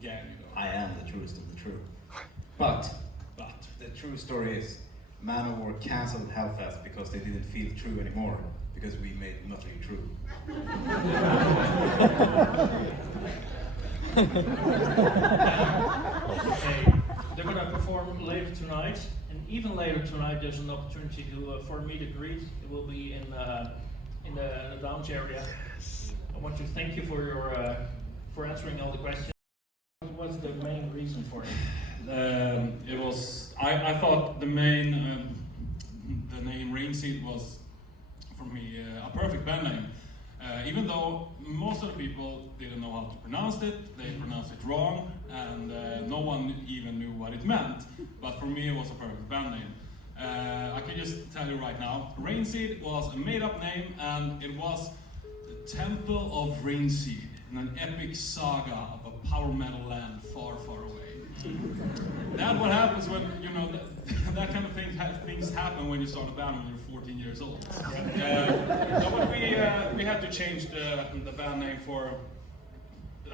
gang. You know. I am the truest of the true. But the true story is Manowar cancelled Hellfest because they didn't feel true anymore, because we made nothing true. Okay. They're going to perform later tonight, and even later tonight there's an opportunity to for a meet and greet. It will be in the lounge area. I want to thank you for your for answering all the questions. What's the main reason for it? It was. I thought the main the name Rainseed was for me a perfect band name. Even though most of the people didn't know how to pronounce it, they pronounced it wrong, and no one even knew what it meant. But for me, it was a perfect band name. I can just tell you right now, Rainseed was a made-up name, and it was the Temple of Rainseed in an epic saga of a power metal land far, far away. That's what happens when, you know, that kind of things happen when you start a band when you're 14 years old. But we had to change the band name for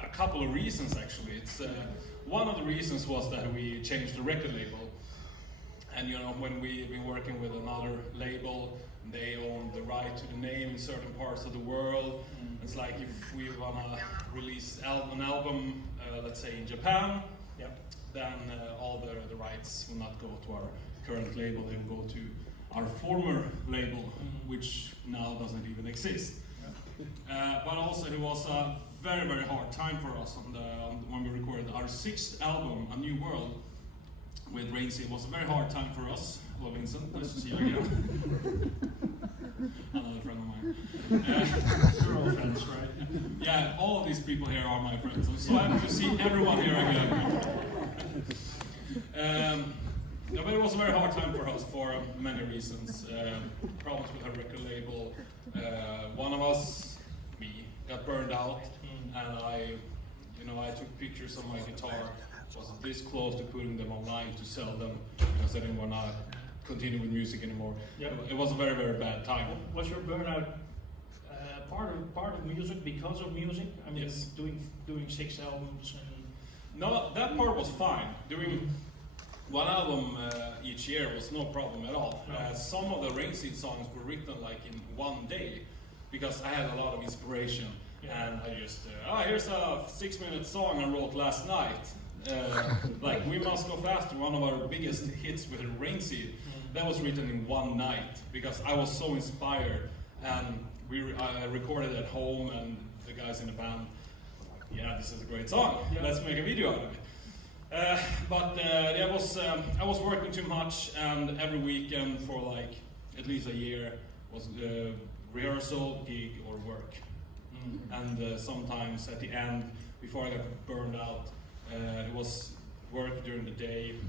a couple of reasons, actually. It's one of the reasons was that we changed the record label. And you know, when we've been working with another label, they own the right to the name in certain parts of the world. It's like if we wanna release an album, let's say in Japan, then all the rights will not go to our current label, they will go to our former label, which now doesn't even exist. But also it was a very, very hard time for us when we recorded our 6th album, A New World, with Rainseed. It was a very hard time for us. Hello Vincent, nice to see you again. Another friend of mine. You're all friends, right? Yeah, all of these people here are my friends. I'm so happy to see everyone here again. No, but it was a very hard time for us for many reasons. Problems with our record label. One of us, me, got burned out, and I took pictures of my guitar. Was this close to putting them online to sell them because I didn't want to continue with music anymore. Yep. It was a very, very bad time. Was your burnout part of music, because of music? I mean, yes. doing 6 albums and... No, that part was fine. Doing one album each year was no problem at all. No. Some of the Rainseed songs were written like in one day because I had a lot of inspiration. Yeah. And I just, here's a 6-minute song I wrote last night. Like We Must Go Faster, one of our biggest hits with Rainseed, that was written in one night because I was so inspired, and I recorded at home, and the guys in the band were like, yeah, this is a great song, let's make a video out of it. But I was working too much, and every weekend for like at least a year was rehearsal, gig, or work. And sometimes at the end, before I got burned out, it was work during the day,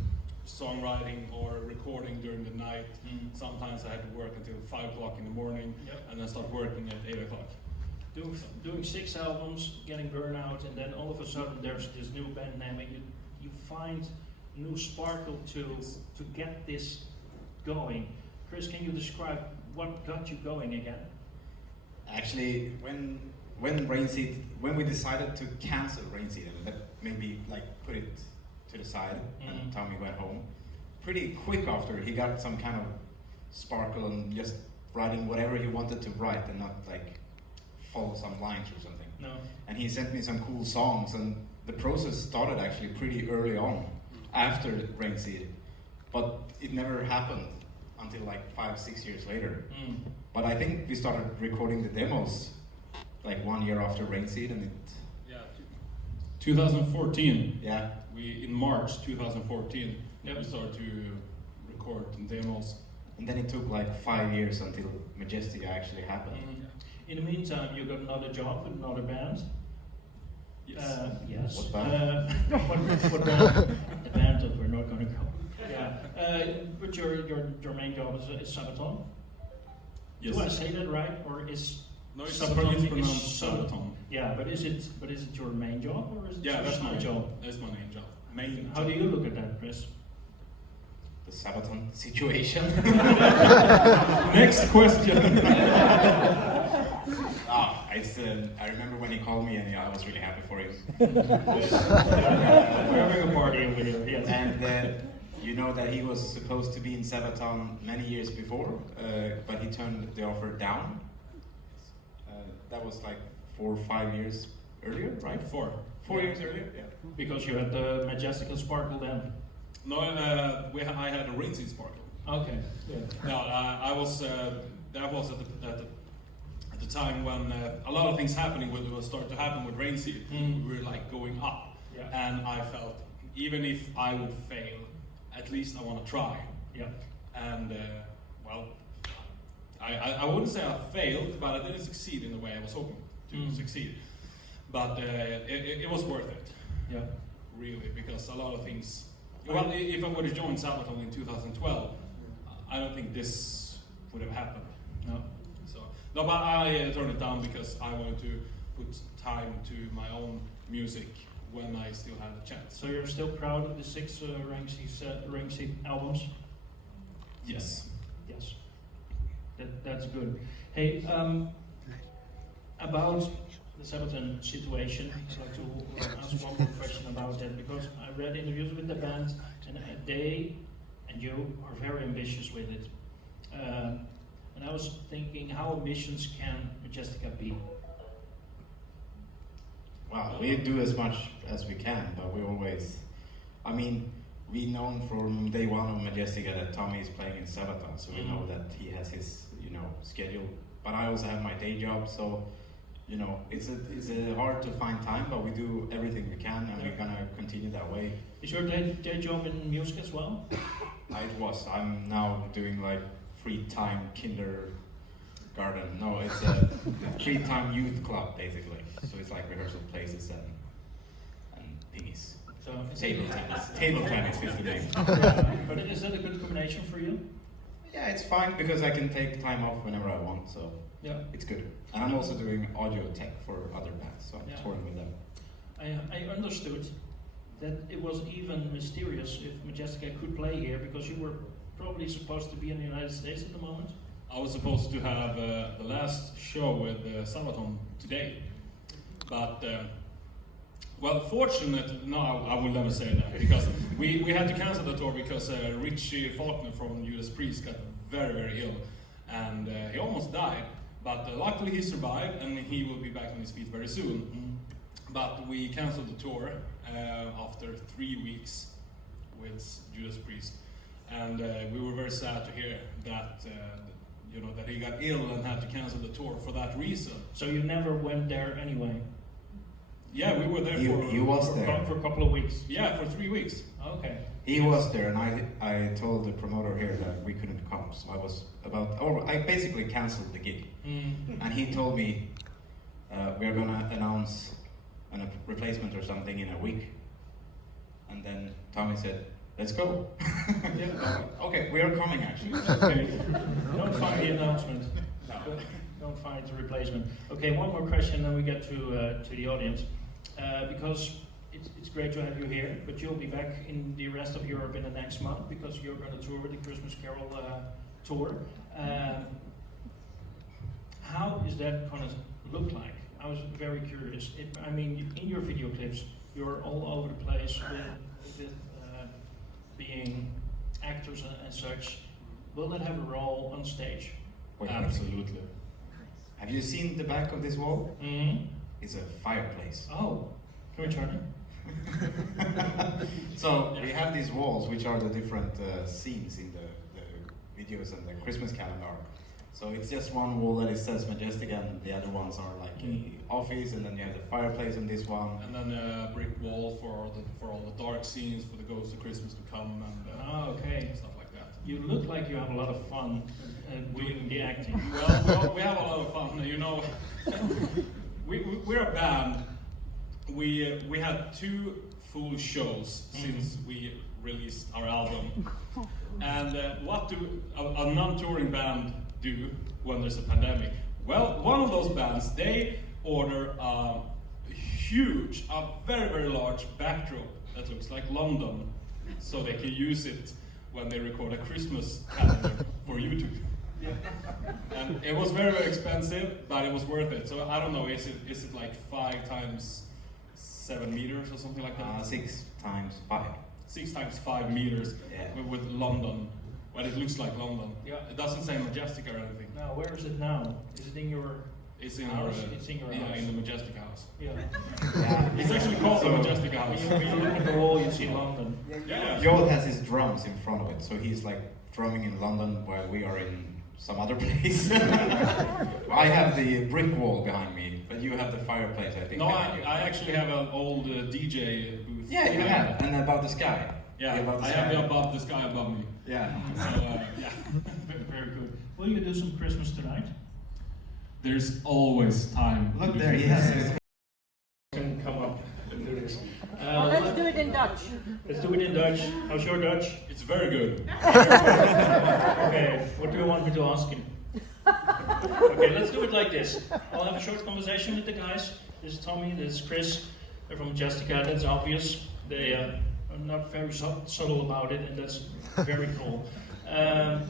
songwriting or recording during the night. Sometimes I had to work until 5 o'clock in the morning, and then start working at 8 o'clock. Doing 6 albums, getting burnout, and then all of a sudden there's this new band name, and you find new sparkle to get this going. Chris, can you describe what got you going again? Actually, when we decided to cancel Rainseed and maybe like put it to the side, and Tommy went home, pretty quick after he got some kind of sparkle and just writing whatever he wanted to write and not like follow some lines or something. No. And he sent me some cool songs, and the process started actually pretty early on after Rainseed, but it never happened until like 5-6 years later. But I think we started recording the demos like 1 year after Rainseed, and 2014. Yeah. In March 2014, we started to record demos. And then it took like 5 years until Majestica actually happened. In the meantime, you got another job with another band. Yes. Yes. What band? What band? The band that we're not going to go. Yeah. But your main job is Sabaton. Yes. Do I say that right, or is? No, it's Sabaton pronounced Sabaton. Yeah, but is it your main job, or is it your that's my job? That's my main job. How do you look at that, Chris? The Sabaton situation. Next question. I remember when he called me and I was really happy for him. We're having a party over here, yes. And you know that he was supposed to be in Sabaton many years before, but he turned the offer down. That was like 4 or 5 years earlier, right? 4 years earlier, yeah. Because you had the Majestica Sparkle then. No, I had a Rainseed Sparkle. Okay. Yeah. No, I was. That was at the time when a lot of things happening would start to happen with Rainseed. We were like going up, and I felt even if I would fail, at least I want to try. Yeah. And well, I wouldn't say I failed, but I didn't succeed in the way I was hoping to succeed. But it was worth it. Yeah. Really, because a lot of things. Well, if I would have joined Sabaton in 2012, I don't think this would have happened. No. So no, but I turned it down because I wanted to put time to my own music when I still had a chance. So you're still proud of the 6 Rainseed albums? Yes. Yes. That's good. Hey, about the Sabaton situation, I'd like to ask one more question about that, because I read interviews with the band, and they and you are very ambitious with it. And I was thinking, how ambitious can Majestica be? Well, we do as much as we can, but we always, I mean, we known from day one of Majestica that Tommy is playing in Sabaton, so we know that he has his, schedule. But I also have my day job, so, it's hard to find time, but we do everything we can, and we're gonna continue that way. Is your day job in music as well? It was. I'm now doing like free time kindergarten. No, it's a free time youth club basically. So it's like rehearsal places and piggies. So Table tennis is the name. But is that a good combination for you? Yeah, it's fine because I can take time off whenever I want, so it's good. And I'm also doing audio tech for other bands, so I'm touring with them. I understood that it was even mysterious if Majestica could play here, because you were probably supposed to be in the United States at the moment. I was supposed to have the last show with Sabaton today, but well, fortunately, no, I will never say that, because we had to cancel the tour because Richie Faulkner from Judas Priest got very, very ill, and he almost died, but luckily he survived, and he will be back on his feet very soon. But we cancelled the tour after 3 weeks with Judas Priest, and we were very sad to hear that that he got ill and had to cancel the tour for that reason. So you never went there anyway? Yeah, we were there for a couple of weeks. Yeah, for 3 weeks. Okay. He was there, and I told the promoter here that we couldn't come, so I basically cancelled the gig, and he told me we're gonna announce a replacement or something in a week, and then Tommy said, let's go. Okay, we are coming actually. Okay. Don't find the announcement. No. Don't find the replacement. Okay, one more question, then we get to the audience, because it's great to have you here, but you'll be back in the rest of Europe in the next month, because you're going to tour with the Christmas Carol tour. How is that going to look like? I was very curious. In your video clips, you're all over the place with being actors and such. Will that have a role on stage? Absolutely. Have you seen the back of this wall? Mm-hmm. It's a fireplace. Oh, can we turn it? So we have these walls, which are the different scenes in the videos and the Christmas calendar. So it's just one wall that it says Majestica, and the other ones are like a office, and then you have the fireplace on this one. And then a brick wall for all the dark scenes, for the ghosts of Christmas to come, and okay, stuff like that. You look like you have a lot of fun doing the acting. Well, we have a lot of fun. We're a band. We had 2 full shows since we released our album. And what do a non-touring band do when there's a pandemic? Well, one of those bands, they order a very, very large backdrop that looks like London, so they can use it when they record a Christmas calendar for YouTube. And it was very, very expensive, but it was worth it. So I don't know, is it like 5 times 7 meters or something like that? 6 times 5. 6 times 5 meters Yeah. with London. Well, it looks like London. Yeah. It doesn't say Majestica or anything. Now, where is it now? Is it in your It's in house? our, It's in your yeah, house. in the Majestica house. Yeah. Yeah. It's actually called the So- Majestica When house. you look at the wall, you see London. Yeah. Joel has his drums in front of it, so he's like drumming in London while we are in some other place. I have the brick wall behind me, but you have the fireplace, I think. No, behind you. I actually have an old DJ booth. Yeah, you behind have, me. and above the sky. Yeah, Above the I sky. have the sky above me. Yeah. So, yeah. Very good. Will you do some Christmas tonight? There's always time. Look there, he has his. Can come up and do this. Well, let's do it in Dutch. Let's do it in Dutch. How's your Dutch? It's very good. Okay, what do you want me to ask him? Okay, let's do it like this. I'll have a short conversation with the guys. This is Tommy, this is Chris. They're from Majestica, that's obvious. They are not very subtle about it, and that's very cool.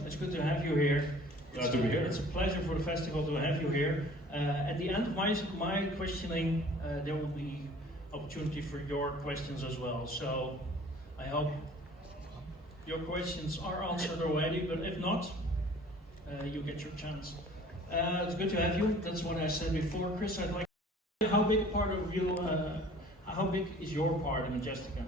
It's good to have you here. Glad to be here. It's a pleasure for the festival to have you here. At the end of my questioning, there will be opportunity for your questions as well. So I hope your questions are answered already, but if not, you get your chance. It's good to have you. That's what I said before. Chris, I'd like to know how big a part of you, how big is your part in Majestica?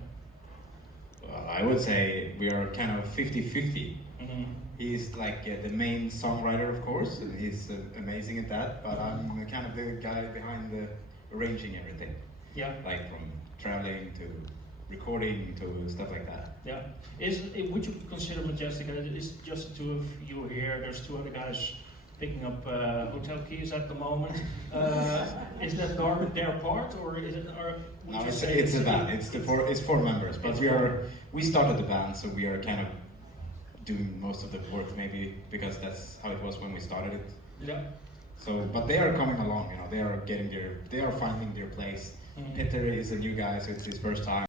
Well, I would say we are kind of 50-50. Mm-hmm. He's like the main songwriter, of course, and he's amazing at that, but I'm kind of the guy behind the arranging everything. Yeah. Like from traveling to recording to stuff like that. Yeah. Would you consider Majestica? It's just the two of you here. There's 2 other guys picking up hotel keys at the moment. Is that their part, or is it? Or would No, you it's say a band. It's 4 members, but we started the band, so we are kind of doing most of the work, maybe because that's how it was when we started it. Yeah. So, but they are coming along. You know, they are finding their place. Mhm. Peter is a new guy, so it's his first time.